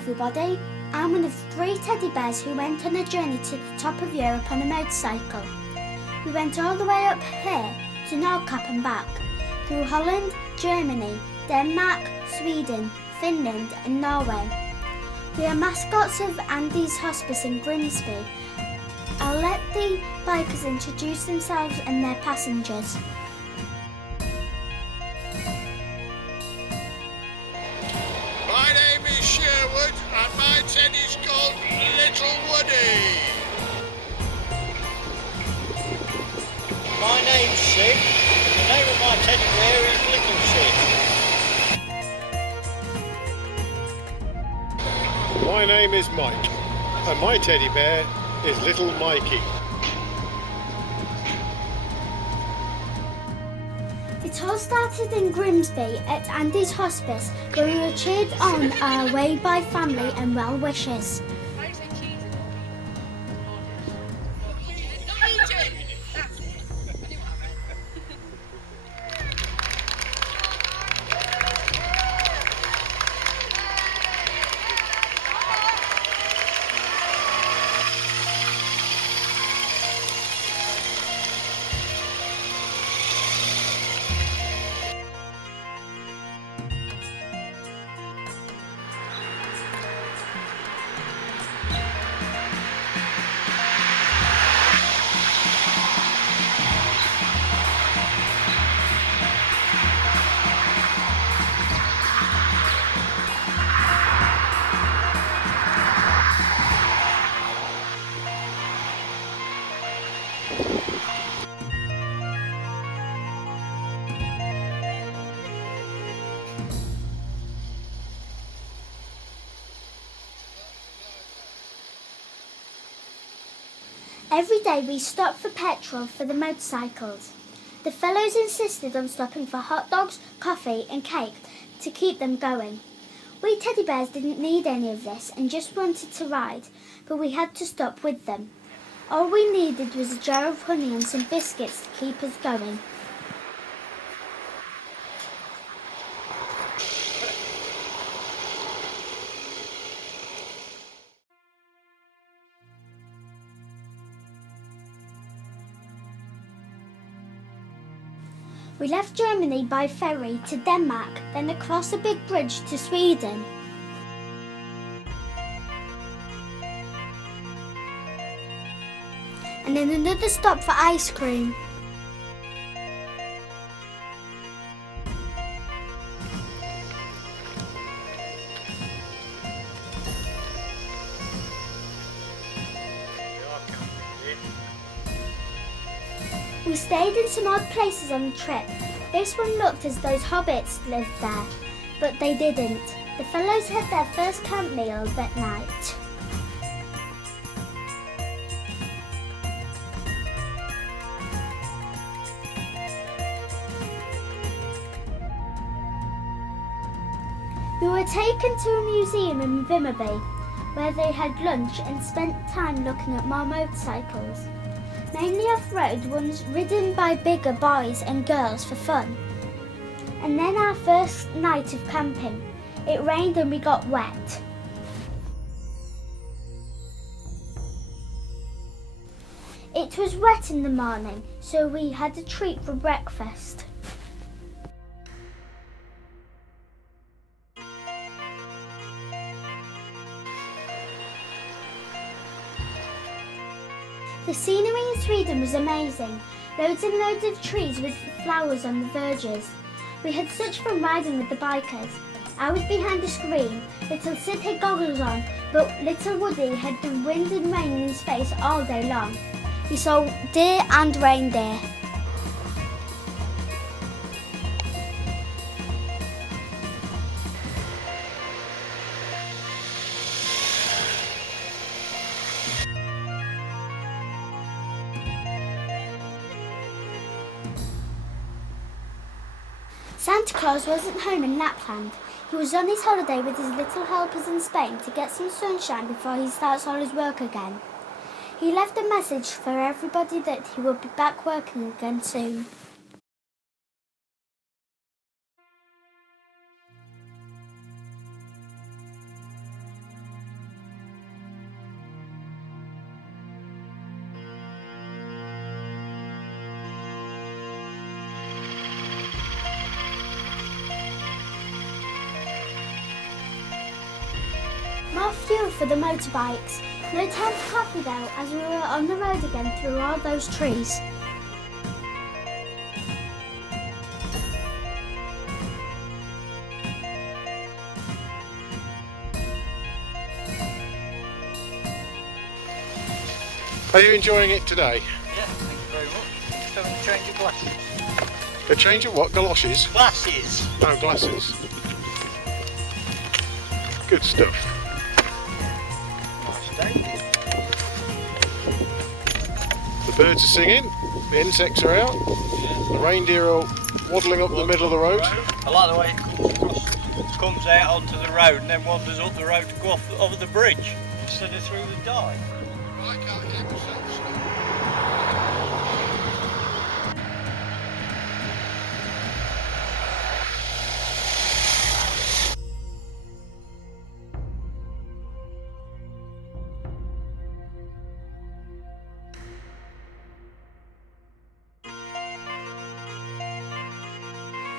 everybody. I'm one of 3 teddy bears who went on a journey to the top of Europe on a motorcycle. We went all the way up here to Nordkapp and back, through Holland, Germany, Denmark, Sweden, Finland and Norway. We are mascots of Andy's Hospice in Grimsby. I'll let the bikers introduce themselves and their passengers. My name is Sherwood and my teddy's called Little Woody. My name's Sid and the name of my teddy bear is Little Sid. My name is Mike and my teddy bear is Little Mikey. It all started in Grimsby at Andy's Hospice, where we were cheered on our way by family and well-wishers. Every day we stopped for petrol for the motorcycles. The fellows insisted on stopping for hot dogs, coffee and cake to keep them going. We teddy bears didn't need any of this and just wanted to ride, but we had to stop with them. All we needed was a jar of honey and some biscuits to keep us going. We left Germany by ferry to Denmark, then across a big bridge to Sweden. And then another stop for ice cream. We stayed in some odd places on the trip. This one looked as those hobbits lived there, but they didn't. The fellows had their first camp meal that night. We were taken to a museum in Vimmerby, where they had lunch and spent time looking at more motorcycles. Mainly off-road ones ridden by bigger boys and girls for fun. And then our first night of camping. It rained and we got wet. It was wet in the morning, so we had a treat for breakfast. The scenery in Sweden was amazing. Loads and loads of trees with flowers on the verges. We had such fun riding with the bikers. I was behind the screen. Little Sid had goggles on, but Little Woody had the wind and rain in his face all day long. He saw deer and reindeer. Santa Claus wasn't home in Lapland. He was on his holiday with his little helpers in Spain to get some sunshine before he starts all his work again. He left a message for everybody that he will be back working again soon. more fuel for the motorbikes. No time for coffee though, as we were on the road again through all those trees. Are you enjoying it today? Yeah, thank you very much. Having a change of glasses. A change of what? Galoshes? Glasses! No, glasses. Good stuff. Nice day. The birds are singing, the insects are out, the reindeer are waddling up the middle of the road. I like the way it comes out onto the road and then wanders up the road to go off over the bridge instead of through the dike. I can't get myself stopped.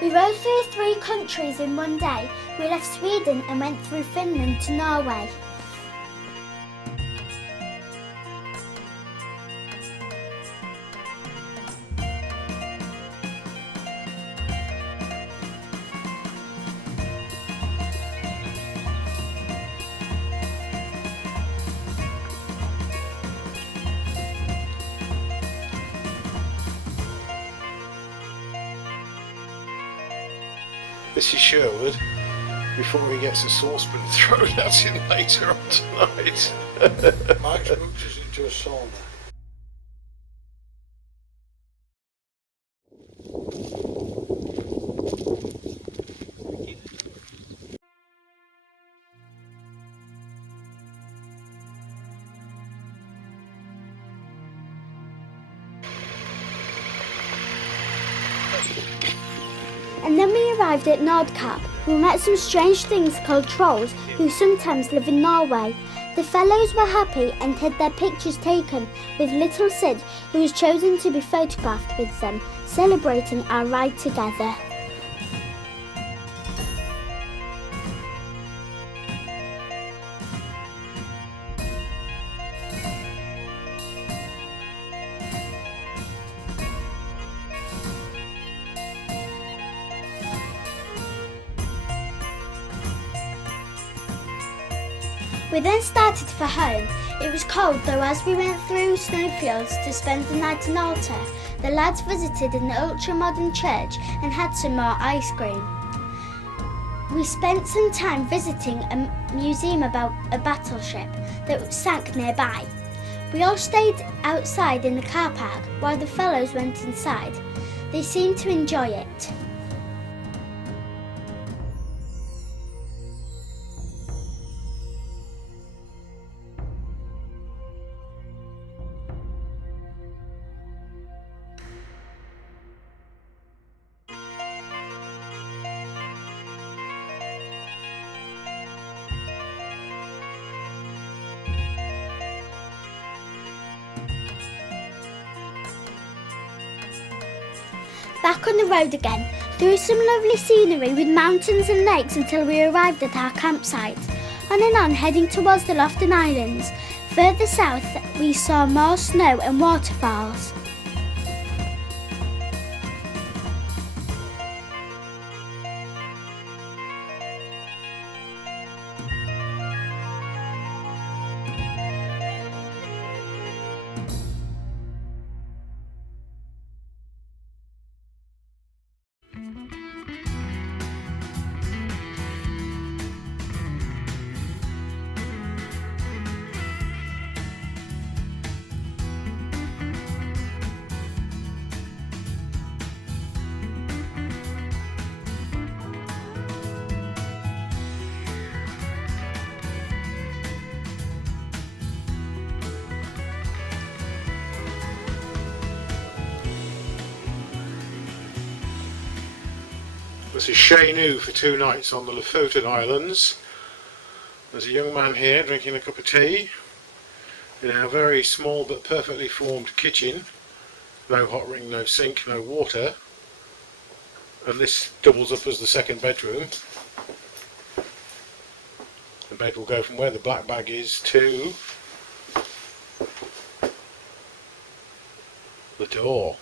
We rode through 3 countries in one day. We left Sweden and went through Finland to Norway. This is Sherwood before he gets a saucepan thrown at him later on tonight. Mike's booked us into a sauna. And then we arrived at Nordkapp. We met some strange things called trolls who sometimes live in Norway. The fellows were happy and had their pictures taken with little Sid, who was chosen to be photographed with them, celebrating our ride together. We then started for home. It was cold though, as we went through snowfields to spend the night in Alta. The lads visited an ultra-modern church and had some more ice cream. We spent some time visiting a museum about a battleship that sank nearby. We all stayed outside in the car park while the fellows went inside. They seemed to enjoy it. Back on the road again, through some lovely scenery with mountains and lakes until we arrived at our campsite. On and on, heading towards the Lofton Islands. Further south, we saw more snow and waterfalls. This is Shanu for 2 nights on the Lofoten Islands. There's a young man here drinking a cup of tea in our very small but perfectly formed kitchen. No hot ring, no sink, no water. And this doubles up as the second bedroom. The bed will go from where the black bag is to the door,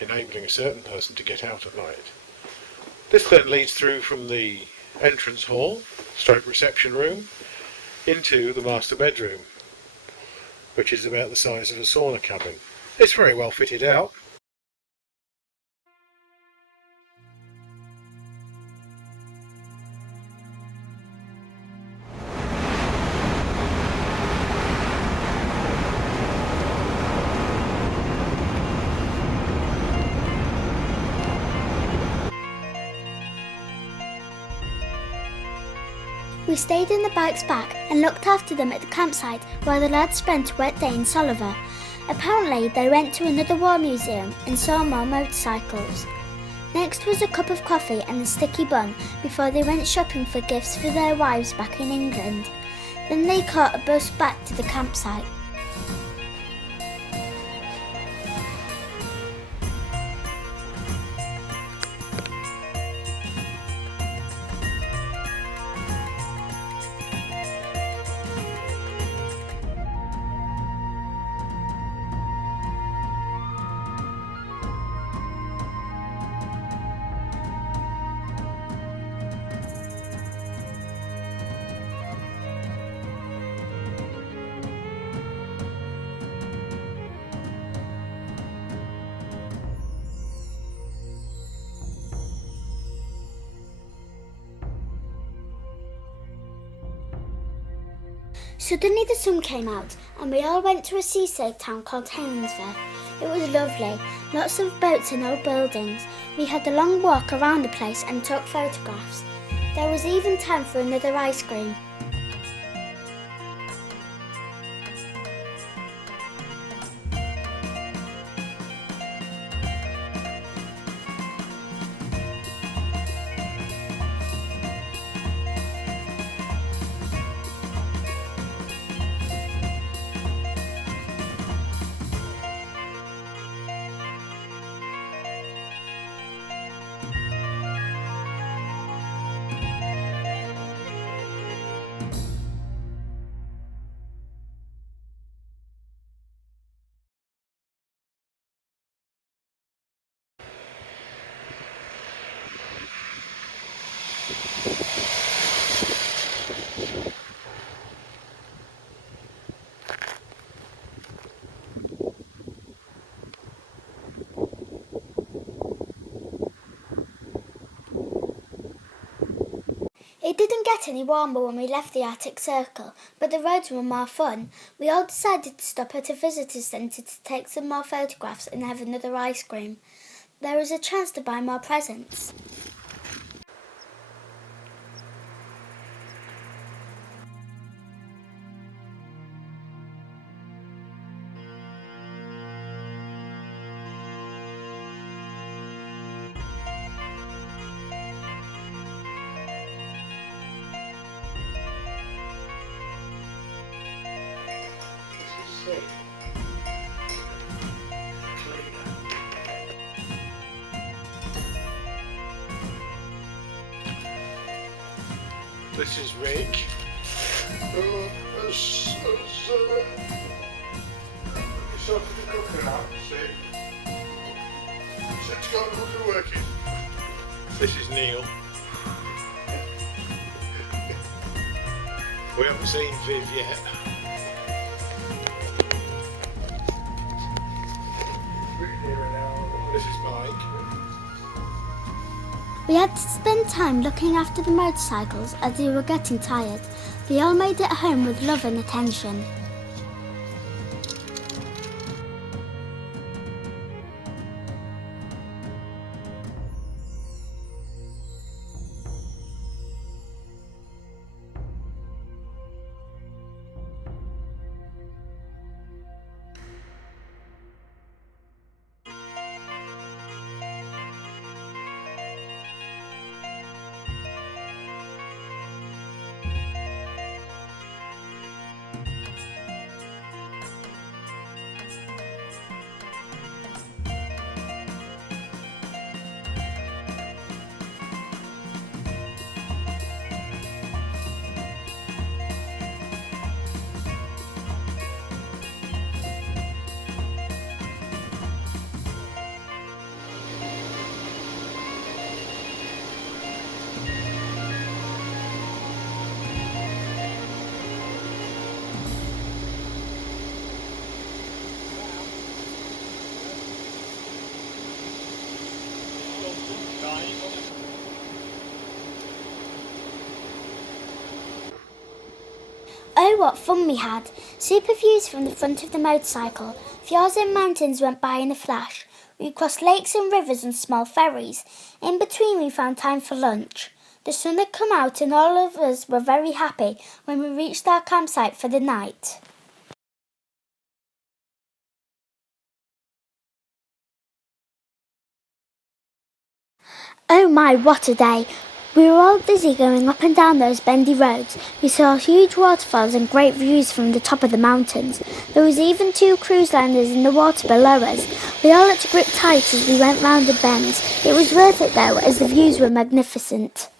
enabling a certain person to get out at night. This then leads through from the entrance hall, stroke reception room, into the master bedroom, which is about the size of a sauna cabin. It's very well fitted out. We stayed in the bike's back and looked after them at the campsite while the lads spent a wet day in Soliver. Apparently they went to another war museum and saw more motorcycles. Next was a cup of coffee and a sticky bun before they went shopping for gifts for their wives back in England. Then they caught a bus back to the campsite. Suddenly the sun came out and we all went to a seaside town called Hainesville. It was lovely, lots of boats and old buildings. We had a long walk around the place and took photographs. There was even time for another ice cream. It didn't get any warmer when we left the Arctic Circle, but the roads were more fun. We all decided to stop at a visitors centre to take some more photographs and have another ice cream. There was a chance to buy more presents. This is Rick. Who has sorted the cooker out, see? Set to go the cooker working. This is Neil. We haven't seen Viv yet. This is Mike. We had to spend time looking after the motorcycles as they were getting tired. They all made it home with love and attention. Oh, what fun we had! Super views from the front of the motorcycle. Fjords and mountains went by in a flash. We crossed lakes and rivers and small ferries. In between we found time for lunch. The sun had come out and all of us were very happy when we reached our campsite for the night. Oh my, what a day! We were all busy going up and down those bendy roads. We saw huge waterfalls and great views from the top of the mountains. There was even 2 cruise liners in the water below us. We all had to grip tight as we went round the bends. It was worth it though, as the views were magnificent.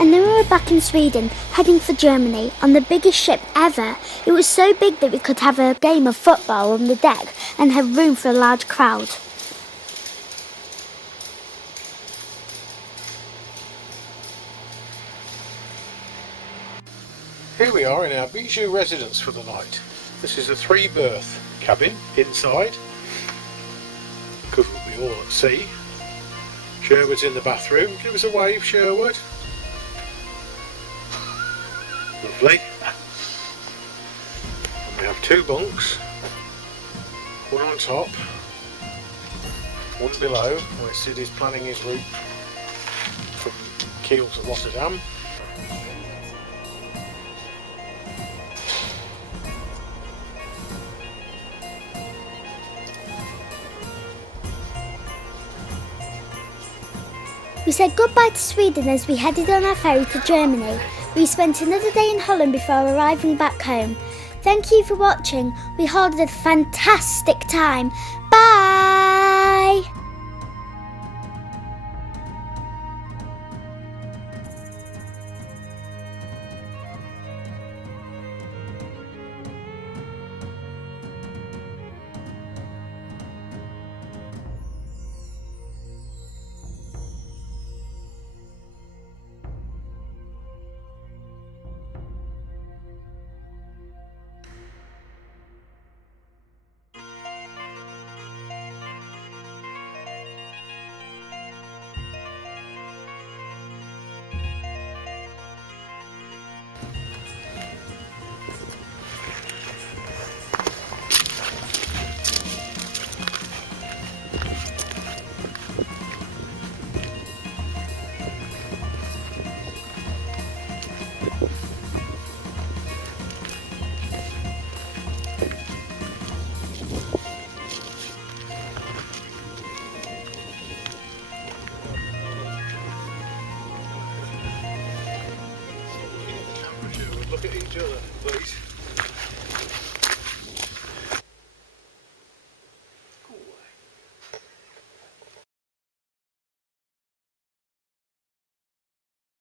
And then we were back in Sweden, heading for Germany, on the biggest ship ever. It was so big that we could have a game of football on the deck and have room for a large crowd. Here we are in our bijou residence for the night. This is a 3-berth cabin inside, because we'll be all at sea. Sherwood's in the bathroom. Give us a wave, Sherwood. Lovely. And we have 2 bunks, one on top, one below, where Sid is planning his route from Kiel to Rotterdam. We said goodbye to Sweden as we headed on our ferry to Germany. We spent another day in Holland before arriving back home. Thank you for watching. We had a fantastic time. Bye! look at each other, please.